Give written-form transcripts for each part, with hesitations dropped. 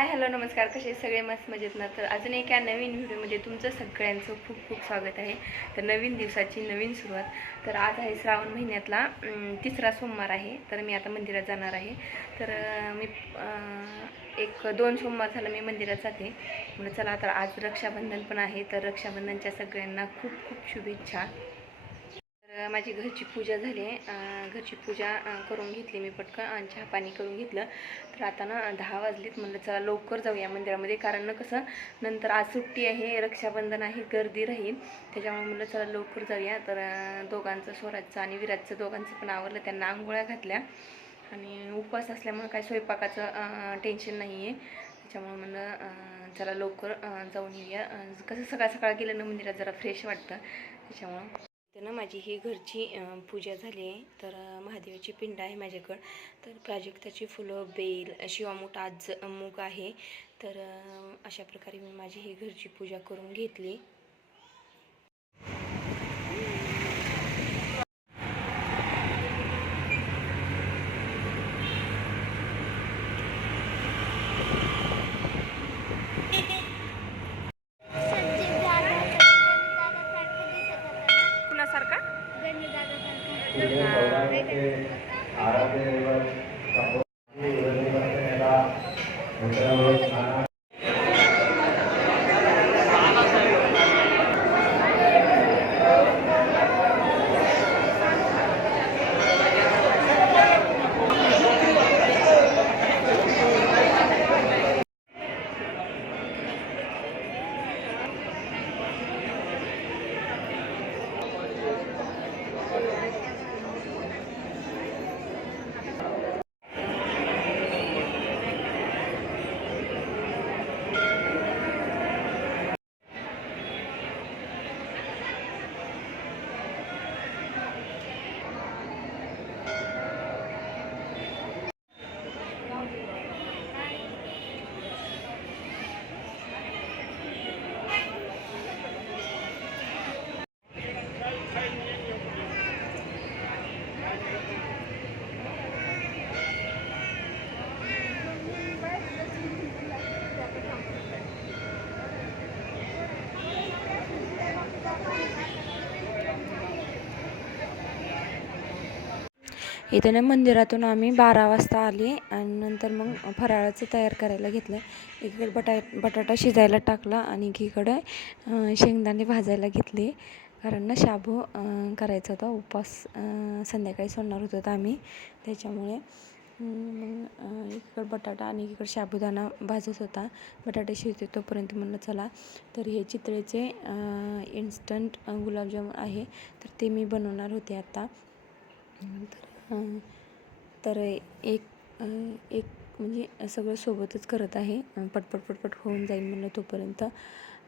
Hi hello नमस्कार, कसे सगळे मस्त मजेत ना. तर अजून एका नवीन व्हिडिओमध्ये तुमचं सगळ्यांचं खूप खूप स्वागत आहे. तर नवीन दिवसाची नवीन सुरुवात. तर आज आहे श्रावण महिन्यातला तिसरा सोमवार आहे. तर मी आता मंदिरात जाणार आहे. तर मी एक 2 सोमवार झालं मी मंदिरात जाते. म्हणजे चला, तर आज रक्षाबंधन पण आहे. तर रक्षाबंधनच्या सगळ्यांना खूप खूप शुभेच्छा. माझी घरची पूजा झाली आहे. घरची पूजा करून घेतली मी पटकन, चहा पाणी करून घेतलं. तर आता ना 10 वाजलेत. म्हणलं चला लवकर जाऊया मंदिरामध्ये, कारण ना कसं नंतर आज सुट्टी आहे, रक्षाबंधन आहे, गर्दी राहील. त्याच्यामुळे म्हणलं चला लवकर जाऊया. तर दोघांचं, स्वराजचं आणि विराजचं दोघांचं पण आवरलं. त्यांना आंघोळ्या घातल्या आणि उपवास असल्यामुळे काय स्वयंपाकाचं टेन्शन नाही आहे. त्याच्यामुळे म्हणलं चला लवकर जाऊन येऊया. कसं सकाळ सकाळ गेलं ना मंदिरात जरा फ्रेश वाटतं. त्याच्यामुळं तर ना माझी ही घरची पूजा झाली आहे. तर महादेवाची पिंड आहे माझ्याकडं. तर प्राजक्ताची फुलं, बेल, शिवामूठ, आज मूग आहे. तर अशा प्रकारे मी माझी ही घरची पूजा करून घेतली. कुणासारखा? इथं ना मंदिरातून आम्ही 12 वाजता आले आणि नंतर मग फराळाचं तयार करायला घेतलं. एकीकडे बटाटा शिजायला टाकला आणि एकीकडे शेंगदाणे भाजायला घेतले, कारण ना शाबू करायचा होता. उपवास संध्याकाळी सोडणार होतो आम्ही, त्याच्यामुळे मग एकीकडे बटाटा आणि एकीकडे साबुदाणा भाजत होता. बटाटे शिजते तोपर्यंत म्हणलं चला. तर हे चितळेचे इन्स्टंट गुलाबजामुन आहे, तर ते मी बनवणार होते आता. तर एक म्हणजे सगळं सोबतच करत आहे, पटपट होऊन जाईल म्हणलं तोपर्यंत.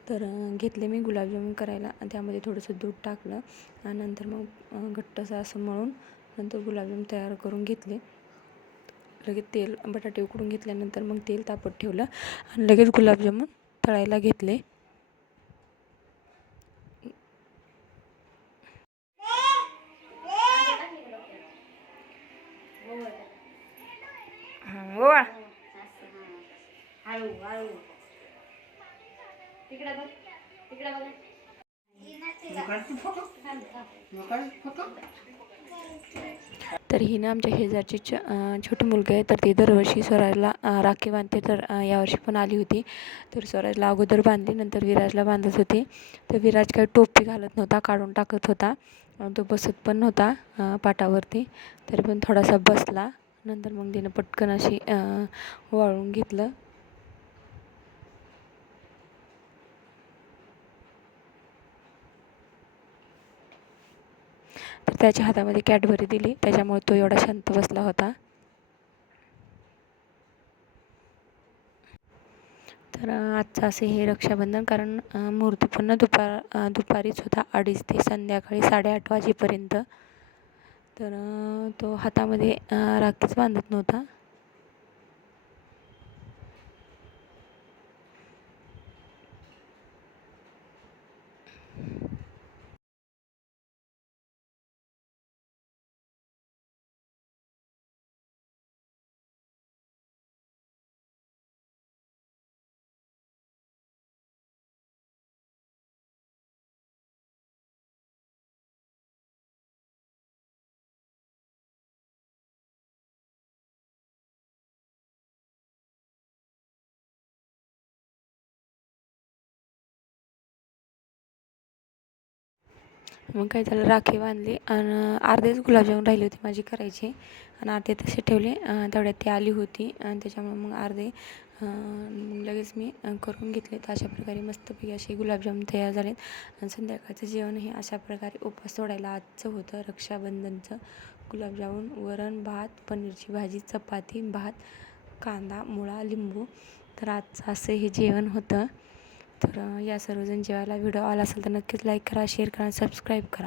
तर घेतले मी गुलाबजामुन करायला आणि त्यामध्ये थोडंसं दूध टाकलं आणि नंतर मग घट्टसं असं मळून नंतर गुलाबजामुन तयार करून घेतले. लगेच तेल, बटाटे उकडून घेतल्यानंतर मग तेल तापत ठेवलं आणि लगेच गुलाबजामुन तळायला घेतले. तर ही ना आमच्या शेजारची छोटी मुलगी आहे. तर ती दरवर्षी स्वराजला राखी बांधते. तर यावर्षी पण आली होती. तर स्वराजला अगोदर बांधली, नंतर विराजला बांधत होती. तर विराज काही टोपी घालत नव्हता, काढून टाकत होता. तो बसत पण नव्हता पाटावरती. तरी पण थोडासा बसला. नंतर मग तिनं पटकन अशी वाळून घेतलं. तर त्याच्या हातामध्ये कॅडबरी दिली, त्याच्यामुळे तो एवढा शांत बसला होता. तर आजचं असे हे रक्षाबंधन, कारण मुहूर्त पण दुपारीच होता, 2:30 ते संध्याकाळी 8:30 वाजेपर्यंत. तर तो हातामध्ये राखीच बांधत नव्हता. मग काय झालं, राखी बांधली आणि अर्धेच गुलाबजामुन राहिली होती माझी करायची आणि अर्धे तसे ठेवले. तेवढ्यात ती आली होती आणि त्याच्यामुळे मग अर्धे मग लगेच मी करून घेतले. तर अशा प्रकारे मस्तपैकी असे गुलाबजामुन तयार झालेत. आणि संध्याकाळचं जेवण हे अशा प्रकारे उपवास सोडायला आजचं होतं रक्षाबंधनचं. गुलाबजामुन, वरण, भात, पनीरची भाजी, चपाती, भात, कांदा, मुळा, लिंबू. तर आजचं असं हे जेवण होतं. तर या सर्वजण जेवायला. व्हिडिओ आला असेल तर नक्कीच लाईक करा, शेअर करा, सबस्क्राईब करा.